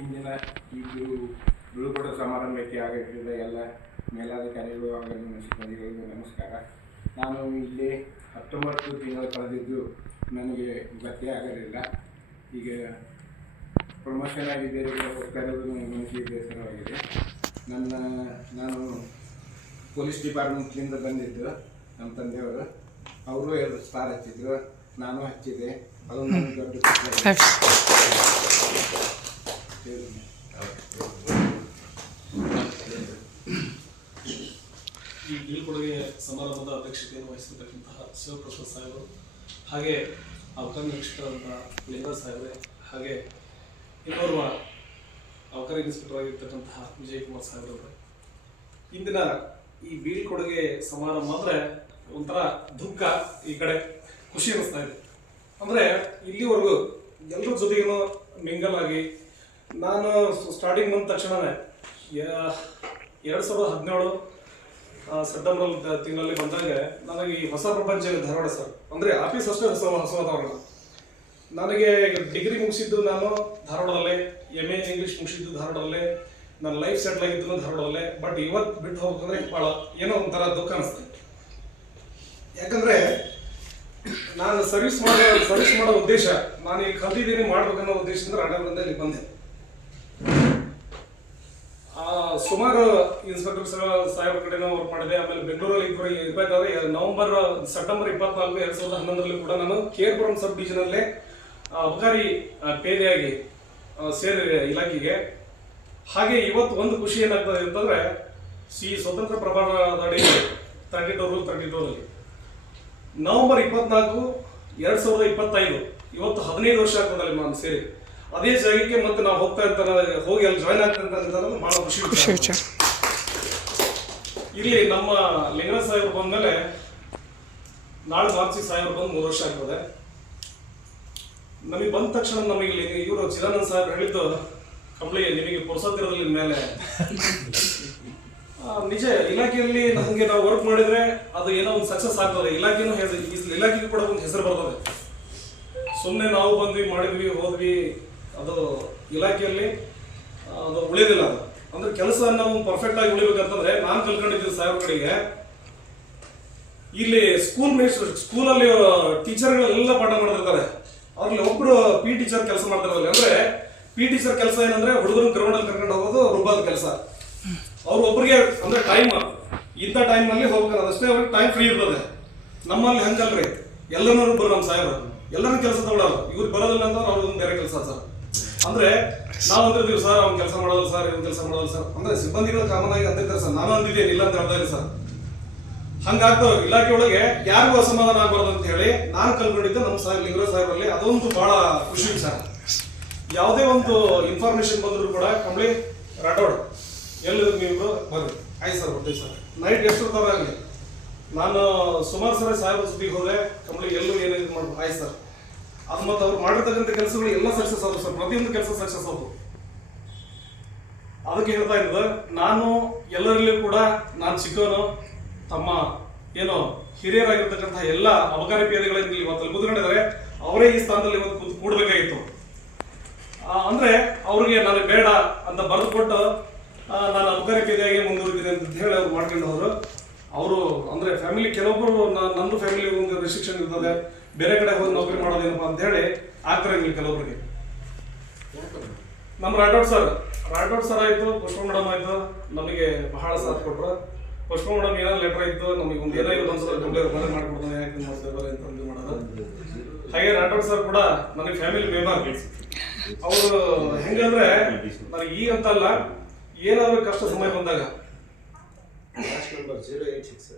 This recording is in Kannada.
ಇಂದಿನ ಇದು ಬೀಳ್ಕೊಡೋ ಸಮಾರಂಭಕ್ಕೆ ಆಗಮಿಸಿದ ಎಲ್ಲ ಮೇಲಾಧಿಕಾರಿಗಳು ಹಾಗೂ ಸಿಬ್ಬಂದಿಗಳಿಗೂ ನಮಸ್ಕಾರ. ನಾನು ಇಲ್ಲಿ ಹತ್ತೊಂಬತ್ತು ತಿಂಗಳು ಕಳೆದಿದ್ದು ನನಗೆ ಗತಿ ಆಗಲಿಲ್ಲ. ಈಗ ಪ್ರಮೋಷನ್ ಆಗಿದ್ದೇನೆ ಹೋಗ್ತಾ ಇರೋದು ನನಗೆ ಮನಸ್ಸಿಗೆ ಬೇಸರವಾಗಿದೆ ನನ್ನ ನಾನು ಪೊಲೀಸ್ ಡಿಪಾರ್ಟ್ಮೆಂಟ್ಲಿಂದ ಬಂದಿದ್ದು ನಮ್ಮ ತಂದೆಯವರು. ಅವರು ಎರಡು ಸ್ಟಾರ್ ಹಚ್ಚಿದ್ರು ನಾನು ಹಚ್ಚಿದೆ ಅದು ನನಗೆ ದೊಡ್ಡ. ಈ ಬೀಳ್ಕೊಡುಗೆ ಸಮಾರಂಭದ ಅಧ್ಯಕ್ಷತೆಯನ್ನು ವಹಿಸಿರ್ತಕ್ಕಂತಹ ಶಿವಪ್ರಸಾದ್ ಸಾಹೇಬರು, ಹಾಗೆ ಅವಕಾರಿ ನಿರೀಕ್ಷಕರಾದಂತಹ ಲಿಂಗರಾಜ್ ಸಾಹೇಬ್ರೆ, ಹಾಗೆ ಇನ್ನೋರ್ವ ಅವಕಾರಿ ಇನ್ಸ್ಪೆಕ್ಟರ್ ಆಗಿರ್ತಕ್ಕಂತಹ ವಿಜಯ್ ಕುಮಾರ್ ಸಾಹೇಬ್ರವ್ರೆ. ಇಂದಿನ ಈ ಬೀಳ್ಕೊಡುಗೆ ಸಮಾರಂಭ ಅಂದ್ರೆ ಒಂಥರ ದುಃಖ ಈ ಕಡೆ, ಖುಷಿ ಅನಿಸ್ತಾ ಇದೆ. ಅಂದ್ರೆ ಇಲ್ಲಿವರೆಗೂ ಎಲ್ಲರ ಜೊತೆಗೂ ಮಿಂಗಲ್ ಆಗಿ ನಾನು ಸ್ಟಾರ್ಟಿಂಗ್ ಬಂದ ತಕ್ಷಣವೇ ಎರಡು ಸಾವಿರದ ಹದಿನೇಳು ಸೆಪ್ಟೆಂಬರ್ ತಿಂಗಳಲ್ಲಿ ಬಂದಾಗ ನನಗೆ ಈ ಹೊಸ ಪ್ರಪಂಚ ಧಾರವಾಡ ಸರ್. ಅಂದರೆ ಆಫೀಸ್ ಅಷ್ಟೇ ಹೊಸ ಹೊಸ ವಾತಾವರಣ. ನನಗೆ ಡಿಗ್ರಿ ಮುಗಿಸಿದ್ದು ನಾನು ಧಾರವಾಡದಲ್ಲೇ ಎಂ ಎ ಇಂಗ್ಲೀಷ್ ಮುಗಿಸಿದ್ದು ಧಾರವಾಡದಲ್ಲೇ, ನನ್ನ ಲೈಫ್ ಸೆಟ್ಲ್ ಆಗಿದ್ದು ಧಾರವಾಡದಲ್ಲೇ ಬಟ್ ಇವತ್ತು ಬಿಟ್ಟು ಹೋಗ್ಬೇಕಂದ್ರೆ ಭಾಳ ಏನೋ ಒಂಥರ ದುಃಖ ಅನಿಸ್ತದೆ ಯಾಕಂದರೆ ನಾನು ಸರ್ವಿಸ್ ಮಾಡೋ ಸರ್ವಿಸ್ ಮಾಡೋ ಉದ್ದೇಶ, ನಾನು ಈಗ ಕಲ್ತಿದ್ದೀನಿ ಮಾಡ್ಬೇಕನ್ನೋ ಉದ್ದೇಶದಿಂದ ಇಲ್ಲಿ ಬಂದೆ. ಸುಮಾರು ಇನ್ಸ್ಪೆಕ್ಟರ್ ಸಾಹೇಬ್ರ ಕಡೆನೂ ವರ್ಕ್ ಮಾಡಿದೆ. ಆಮೇಲೆ ಬೆಂಗಳೂರಲ್ಲಿ ಇಬ್ಬರು ಇರಬೇಕಾದ್ರೆ ನವೆಂಬರ್ ಸೆಪ್ಟೆಂಬರ್ ಇಪ್ಪತ್ನಾಲ್ಕು ಎರಡ್ ಸಾವಿರದ ಹನ್ನೊಂದರಲ್ಲಿ ಕೂಡ ನಾನು ಕೇರ್ಪುರಂ ಸಬ್ ಡಿವಿಷನಲ್ಲೇ ಅಬಕಾರಿ ಪೇದೆಯಾಗಿ ಸೇರಿದೆ ಇಲಾಖೆಗೆ. ಹಾಗೆ ಇವತ್ತು ಒಂದು ಖುಷಿ ಏನಾಗ್ತದೆ ಅಂತಂದ್ರೆ, ಸಿ ಸ್ವತಂತ್ರ ಪ್ರಭಾವದಡಿ thirty two rule thirty two ಅಲ್ಲಿ ನವೆಂಬರ್ ಇಪ್ಪತ್ನಾಲ್ಕು ಎರಡ್ ಸಾವಿರದ ಇಪ್ಪತ್ತೈದು, ಇವತ್ತು ಹದಿನೈದು ವರ್ಷ ಆಗ್ತದಲ್ಲ ನಾನು ಸೇರಿ. ಅದೇ ಜಾಗಕ್ಕೆ ಮತ್ತೆ ನಾವು ಹೋಗ್ತಾ ಇರ್ತಾರೆ ಹೋಗಿ ಅಲ್ಲಿ ಜಾಯ್ನ್ ಆಗ್ತಾ ಇರ್ತಾರೆ ಬಹಳ ಖುಷಿ ಖುಷಿ ವಿಚಾರ. ಇಲ್ಲಿ ನಮ್ಮ ಲಿಂಗರಾಜ್ ಸಾಹೇಬ್ ಬಂದ್ಮೇಲೆ ನಾಳೆ ಮಾರ್ಚಿ ಸಾಹೇಬ್ ಬಂದು ಮೂರು ವರ್ಷ ಆಗ್ತದೆ. ನಮಗೆ ಬಂದ ತಕ್ಷಣ ನಮಗೆ ಇವರು ಚಿದಾನಂದ ಸಾಹೇಬ್ ಹೇಳಿದ್ದು ಕಂಬಳಿ ನಿಮಗೆ ಪುರಸತ್ತಿರೋದ್ರಲ್ಲಿ ಮೇಲೆ. ನಿಜ ಇಲಾಖೆಯಲ್ಲಿ ನಮಗೆ ನಾವು ವರ್ಕ್ ಮಾಡಿದ್ರೆ ಅದು ಏನೋ ಒಂದು ಸಕ್ಸಸ್ ಆಗ್ತದೆ. ಇಲಾಖೆನೂ ಇಲಾಖೆಗೆ ಕೂಡ ಒಂದು ಹೆಸರು ಬರ್ತದೆ. ಸುಮ್ಮನೆ ನಾವು ಬಂದ್ವಿ ಮಾಡಿದ್ವಿ ಹೋದ್ವಿ ಅದು ಇಲಾಖೆಯಲ್ಲಿ ಅದು ಉಳಿದಿಲ್ಲ ಅದು. ಅಂದ್ರೆ ಕೆಲಸ ನಾವು ಪರ್ಫೆಕ್ಟ್ ಆಗಿ ಉಳಿಬೇಕಂತಂದ್ರೆ ನಾನು ತಿಳ್ಕೊಂಡಿದ್ದೀನಿ ಸಾಹೇಬ್ ಇಲ್ಲಿ ಸ್ಕೂಲ್ ಸ್ಕೂಲಲ್ಲಿ ಟೀಚರ್ಗಳೆಲ್ಲ ಪಾಠ ಮಾಡ್ತಿರ್ತಾರೆ. ಅವ್ರಲ್ಲಿ ಒಬ್ರು ಪಿ ಟೀಚರ್ ಕೆಲಸ ಮಾಡ್ತಿರೋದಿಲ್ಲ ಅಂದ್ರೆ ಪಿ ಟೀಚರ್ ಕೆಲಸ ಏನಂದ್ರೆ ಹುಡುಗರು ಗ್ರೌಂಡಲ್ಲಿ ಕರ್ಕೊಂಡು ಹೋಗೋದು ರುಬ್ಬಾದ ಕೆಲಸ. ಅವ್ರು ಒಬ್ರಿಗೆ, ಅಂದ್ರೆ ಟೈಮ್ ಇಂಥ ಟೈಮ್ನಲ್ಲಿ ಹೋಗ್ತಾರೆ. ಅದಷ್ಟೇ ಅವ್ರಿಗೆ ಟೈಮ್ ಫ್ರೀ ಇರ್ತದೆ. ನಮ್ಮಲ್ಲಿ ಹಂಗಲ್ರಿ. ಎಲ್ಲರೂ ಬರೋ ನಮ್ಮ ಸಾಹೇಬ್ರು. ಎಲ್ಲರೂ ಕೆಲಸ ತಗೊಳ್ಳಲ್ಲ ಇವ್ರು ಬರೋದಿಲ್ಲ ಅಂದ್ರೆ ಅವ್ರ ಒಂದು ಬೇರೆ ಕೆಲಸ ಸರ್. ಅಂದ್ರೆ ನಾವು ಅಂದಿರ್ತೀವಿ ಸರ್, ಅವ್ನ ಕೆಲಸ ಮಾಡೋದು ಸರ್, ಇವ್ನ ಕೆಲಸ ಮಾಡೋದು ಸರ್. ಅಂದ್ರೆ ಸಿಬ್ಬಂದಿಗಳು ಕಾಮನ್ ಆಗಿ ಅಂದಿರ್ತಾರೆ ಸರ್. ನಾನು ಅಂದಿದ್ದೇನೆ ಇಲ್ಲ ಅಂತ ಹೇಳ್ತಾ ಇಲ್ಲ ಸರ್. ಹಂಗಾಗ್ತವೆ ಇಲಾಖೆ ಒಳಗೆ ಯಾರಿಗೂ ಅಸಮಾಧಾನ ಆಗ್ಬಾರ್ದು ಅಂತ ಹೇಳಿ ನಾನು ಕಲ್ಕೊಂಡಿದ್ದೆ ನಮ್ಮ ಸಾಹೇಬ್ ಲಿಂಗರಾಜ್ ಸಾಹೇಬರಲ್ಲಿ ಅದೊಂದು ಬಹಳ ಖುಷಿ ವಿಚಾರ. ಯಾವುದೇ ಒಂದು ಇನ್ಫಾರ್ಮೇಶನ್ ಬಂದರೂ ಕೂಡ ಕಂಬಳಿ, ರಾಠೋಡ್, ಎಲ್ಲಿದ್ರು ನೀವು ಬರ್ರಿ. ಆಯ್ತು ಸರ್ ಬರ್ತೀವಿ ಸರ್. ನೈಟ್ ಎಷ್ಟು ಇರ್ತಾವೆ ಆಗಲಿ ನಾನು ಸುಮಾರು ಸರ್ ಸಾಹೇಬ್ ಸುದ್ದಿಗೆ ಹೋದೆ, ಕಂಬಳಿ, ಎಲ್ಲೂ, ಏನೇನು ಮಾಡ್ಬೋದು ಆಯ್ತು ಸರ್. ಅದು ಮತ್ತೆ ಅವ್ರು ಮಾಡಿರ್ತಕ್ಕಂಥ ಕೆಲಸಗಳು ಎಲ್ಲ ಸಕ್ಸಸ್ ಆದವು ಸರ್. ಪ್ರತಿಯೊಂದು ಕೆಲಸ ಸಕ್ಸಸ್ ಆದವು ಅದಕ್ಕೆ ಹೇಳ್ತಾ ಇರೋದು, ನಾನು ಎಲ್ಲರಲ್ಲೂ ಕೂಡ ನಾನು ಚಿಕ್ಕವನು, ತಮ್ಮ ಏನು ಹಿರಿಯರಾಗಿರ್ತಕ್ಕಂತಹ ಎಲ್ಲ ಅಬಕಾರಿ ಪೇದೆಗಳಲ್ಲಿ ಇವತ್ತು ಕೂತ್ಕೊಂಡಿದ್ದಾರೆ, ಅವರೇ ಈ ಸ್ಥಾನದಲ್ಲಿ ಇವತ್ತು ಕೂತ್ ಕೂಡಬೇಕಾಗಿತ್ತು. ಅಂದ್ರೆ ಅವ್ರಿಗೆ ನಾನು ಬೇಡ ಅಂತ ಬರೆದು ಕೊಟ್ಟು ನಾನು ಅಬಕಾರಿ ಪೇದೆಯಾಗಿ ಮುಂದುವರಿದಿದೆ ಅಂತ ಹೇಳಿ ಅವ್ರು ಮಾಡ್ಕೊಂಡು ಹೋದ್ರು ಅವರು ಅಂದ್ರೆ ಫ್ಯಾಮಿಲಿ ಕೆಲವೊಬ್ಬರು ನನ್ನ ಫ್ಯಾಮಿಲಿ ಒಂದು ರೆಸ್ಟ್ರಿಕ್ಷನ್ ಇರ್ತದೆ. ಬೇರೆ ಕಡೆ ಹೋಗಿ ನೌಕರಿ ಮಾಡೋದೇನಪ್ಪ ಅಂತ ಹೇಳಿ ಆಗ್ತಿರಂಗಿಲ್ಲ ಕೆಲವೊಬ್ಬರಿಗೆ ನಮ್ಮ ರಾಠೋಡ್ ಸರ್ ರಾಠೋಡ್ ಸರ್ ಆಯ್ತು, ಪುಷ್ಪ ಮೇಡಮ್ ಆಯ್ತು, ನಮಗೆ ಬಹಳ ಸಾಥ್ ಕೊಟ್ರು. ಪುಷ್ಪ ಮೇಡಮ್ ಏನೋ ಲೆಟರ್ ಇತ್ತು, ನಮಗೆ ಒಂದು ಏನೋ ಇದು ಅನ್ಸೋದು ದುಡ್ಡು ಮನೆ ಮಾಡ್ಕೊಡ್ತಾನೆ ಯಾಕೆ ನಿಮ್ಮ ಬರ ಅಂತ ಮಾಡೋದು. ಹಾಗೆ ರಾಠೋಡ್ ಸರ್ ಕೂಡ ನನಗೆ ಫ್ಯಾಮಿಲಿ ಮೆಂಬರ್ ಅವರು ಹೆಂಗಂದ್ರೆ ನನಗೆ ಈಗ ಅಂತಲ್ಲ, ಏನಾದ್ರೂ ಕಷ್ಟ ಸಮಯ ಬಂದಾಗ. Zero eight six